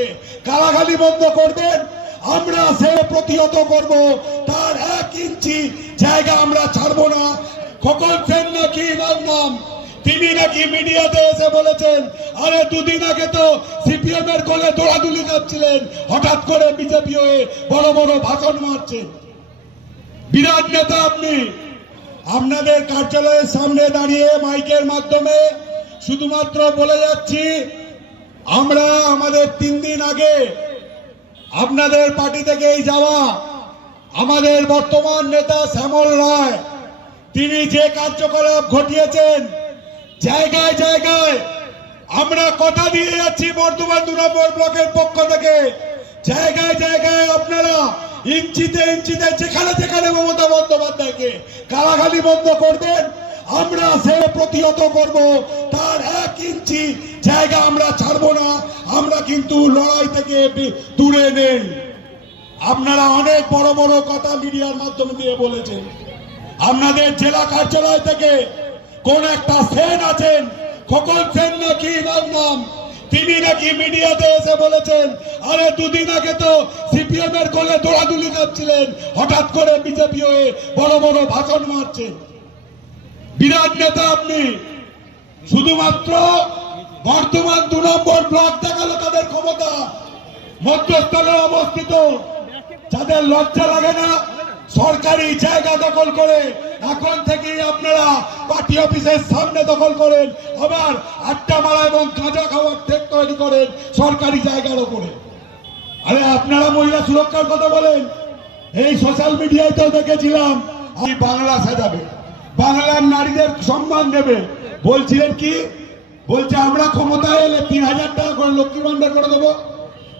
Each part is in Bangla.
থেকে গালাগালি বন্ধ করবেন, আমরা সে প্রতিহত করব। তার এক ইঞ্চি জায়গা আমরা ছাড়বো না। খোকন সেন নাকি নাম তিনি নাকি মিডিয়াতে এসে বলেছেন, আরে দুদিন আগে তো সিপিএম এর কোলে দৌড়াদুলি করছিলেন হঠাৎ করে বিজেপি হয়ে বড় বড় ভাষণ মারছেন। বিরাট নেতা আপনি, আপনাদের কার্যালয়ের সামনে দাঁড়িয়ে মাইকের মাধ্যমে শুধুমাত্র বলে যাচ্ছি আমরা আমাদের তিন দিন আগে আপনাদের পার্টি থেকেই যাওয়া আমাদের বর্তমান নেতা শ্যামল রায়, তিনি যে কার্যকলাপ ঘটিয়েছেন, জায়গায় জায়গায় আমরা কথা দিয়ে যাচ্ছি বর্ধমান দু নম্বর ব্লকের পক্ষ থেকে। জায়গায় জায়গায় আপনারা ইঞ্চিতে ইঞ্চিতে যেখানে যেখানে মমতা বন্দ্যোপাধ্যায়কে গালাগালি বন্ধ করবেন, আমরা সে প্রতিহত করব, তার ইঞ্চি জায়গা আমরা ছাড়বো না। আমরা কিন্তু লড়াই থেকে দূরে নেই। আপনারা অনেক বড় বড় কথা মিডিয়ার মাধ্যমে দিয়ে বলেছেন। আপনাদের জেলা কার্যালয় থেকে কোন একটা সেন আছেন, খোকন সেন নাকি নাম, তিনি নাকি মিডিয়াতে এসে বলেছেন, আরে দুদিন আগে তো সিপিএম এর কোলে দৌড়াদুলি করছিলেন, হঠাৎ করে বিজেপি হয়ে বড় বড় ভাষণ মারছেন। বিরাট নেতা আপনি শুধুমাত্র বর্তমান দু নম্বর ব্লক দেখাল তাদের ক্ষমতা। মধ্যস্থলে অবস্থিত। যাদের লজ্জা লাগে না, সরকারি জায়গা দখল করে এখন থেকেই আপনারা পার্টি অফিসের সামনে দখল করেন, আবার আড্ডা মারা এবং গাঁজা খাওয়ার ঠেক তৈরি করেন সরকারি জায়গার ওপরে। আরে আপনারা মহিলা সুরক্ষার কথা বলেন, এই সোশ্যাল মিডিয়ায় তো দেখেছিলাম, আমি বাংলা সাজাবে। বাংলার নারীদের সম্মান দেবে। বলছিলেন কি? বলছে, আমরা ক্ষমতায় এলে তিন হাজার টাকা করে লক্ষ্মী ভান্ডার করে দেবো।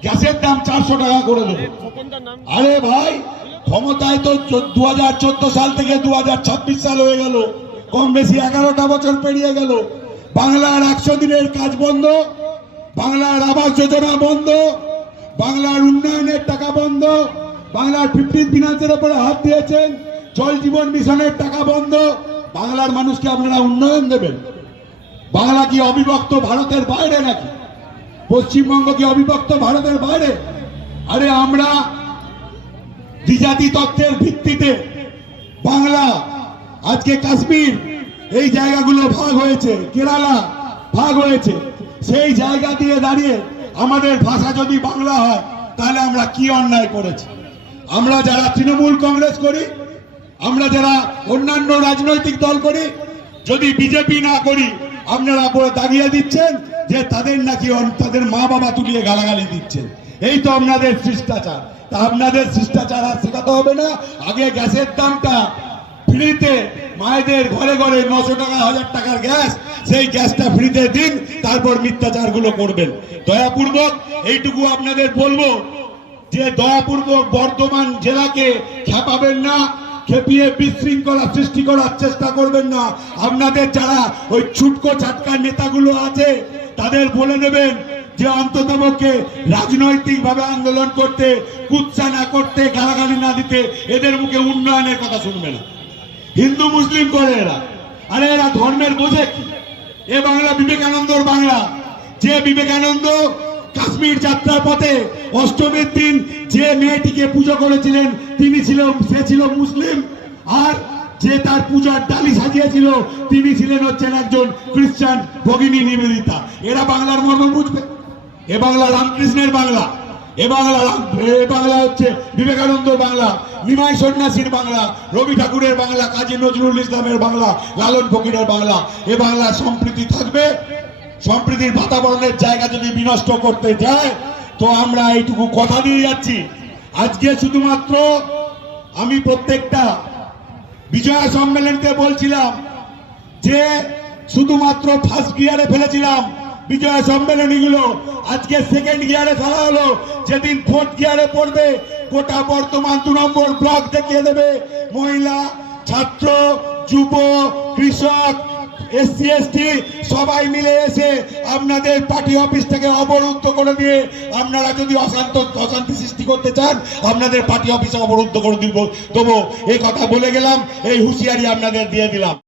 গ্যাসের দাম চারশো টাকা করে দেবো। আরে ভাই, ক্ষমতায় তো দু হাজার চোদ্দ সাল থেকে দু হাজার ছাব্বিশ সাল হয়ে গেল। কম বেশি এগারোটা বছর পেরিয়ে গেল। বাংলার একশো দিনের কাজ বন্ধ। বাংলার আবাস যোজনা বন্ধ। বাংলার উন্নয়নের টাকা বন্ধ। বাংলার ফিফটিন ফিনান্সের উপরে হাত দিয়েছেন। জল জীবন মিশনের টাকা বন্ধ। বাংলার মানুষকে আপনারা উন্নয়ন দেবেন। বাংলা কি অবিভক্ত ভারতের বাইরে নাকি? পশ্চিমবঙ্গ কি অবিভক্ত ভারতের বাইরে? আরে আমরা দ্বিজাতি তত্ত্বের ভিত্তিতে বাংলা, আজকে কাশ্মীর, এই জায়গাগুলো ভাগ হয়েছে, কেরালা ভাগ হয়েছে। সেই জায়গা দিয়ে দাঁড়িয়ে আমাদের ভাষা যদি বাংলা হয়, তাহলে আমরা কি অন্যায় করেছি? আমরা যারা তৃণমূল কংগ্রেস করি আমরা যারা অন্যান্য রাজনৈতিক দল করি, যদি বিজেপি না করি, আপনারা পরে দাগিয়ে দিচ্ছেন যে তাদের নাকি তাদের মা বাবা তুলিয়ে গালাগালি দিচ্ছেন। এই তো আপনাদের শিষ্টাচার। তা আপনাদের শিষ্টাচার আর শেখাতে হবে না। আগে গ্যাসের দামটা ফ্রিতে মায়েদের ঘরে ঘরে নশো টাকা, হাজার টাকার গ্যাস, সেই গ্যাসটা ফ্রিতে দিন, তারপর মিথ্যাচারগুলো করবেন। দয়াপূর্বক এইটুকু আপনাদের বলব যে দয়াপূর্বক বর্ধমান জেলাকে খেপাবেন না। খেপিয়ে বিশৃঙ্খলা সৃষ্টি করার চেষ্টা করবেন না। আপনাদের যারা ওই ছুটকো ছাটকার নেতাগুলো আছে, তাদের বলে দেবেন যে অন্তত পক্ষে রাজনৈতিক ভাবে আন্দোলন করতে, কুৎসা না করতে, গালাগালি না দিতে এদের মুখে উন্নয়নের কথা শুনবে না। হিন্দু, মুসলিম করে এরা। আরে এরা ধর্মের বোঝে কি? এ বাংলা বিবেকানন্দর বাংলা। যে বিবেকানন্দ কাশ্মীর যাত্রার পথে অষ্টমীর দিন যে মেয়েটিকে পুজো করেছিলেন, তিনি ছিল সে ছিল মুসলিম। আর যে তার পূজার ডালি সাজিয়েছিল, তিনি ছিলেন হচ্ছেন একজন খ্রিস্টান ভগিনী নিবেদিতা। এরা বাংলার মর্ম বুঝবে? এ বাংলা রামকৃষ্ণের বাংলা। এ বাংলা এ বাংলা হচ্ছে বিবেকানন্দ বাংলা, নিমাই সন্ন্যাসীর বাংলা, রবি ঠাকুরের বাংলা, কাজী নজরুল ইসলামের বাংলা, লালন ফকিরের বাংলা। এ বাংলা সম্প্রীতি থাকবে। সম্প্রীতির বাতাবরণের জায়গা যদি বিনষ্ট করতে যায় তো আমরা এইটুকু কথা দিয়ে যাচ্ছি। আজকে শুধুমাত্র আমি প্রত্যেকটা বিজয়া সম্মেলনকে বলছিলাম যে শুধুমাত্র ফার্স্ট গিয়ারে ফেলেছিলাম বিজয় সম্মেলনী গুলো আজকে সেকেন্ড গিয়ারে ফেলা হলো, যেদিন ফোর্থ গিয়ারে পড়বে, গোটা বর্তমান দু নম্বর ব্লক দেখিয়ে দেবে মহিলা, ছাত্র, যুব, কৃষক এসসি, এসটি, সবাই মিলে এসে আপনাদের পার্টি অফিস থেকে অবরুদ্ধ করে দিয়ে আপনারা যদি অশান্ত, অশান্তি সৃষ্টি করতে চান, আপনাদের পার্টি অফিসে অবরুদ্ধ করে দিব তবু এই কথা বলে গেলাম, এই হুঁশিয়ারি আপনাদের দিয়ে দিলাম।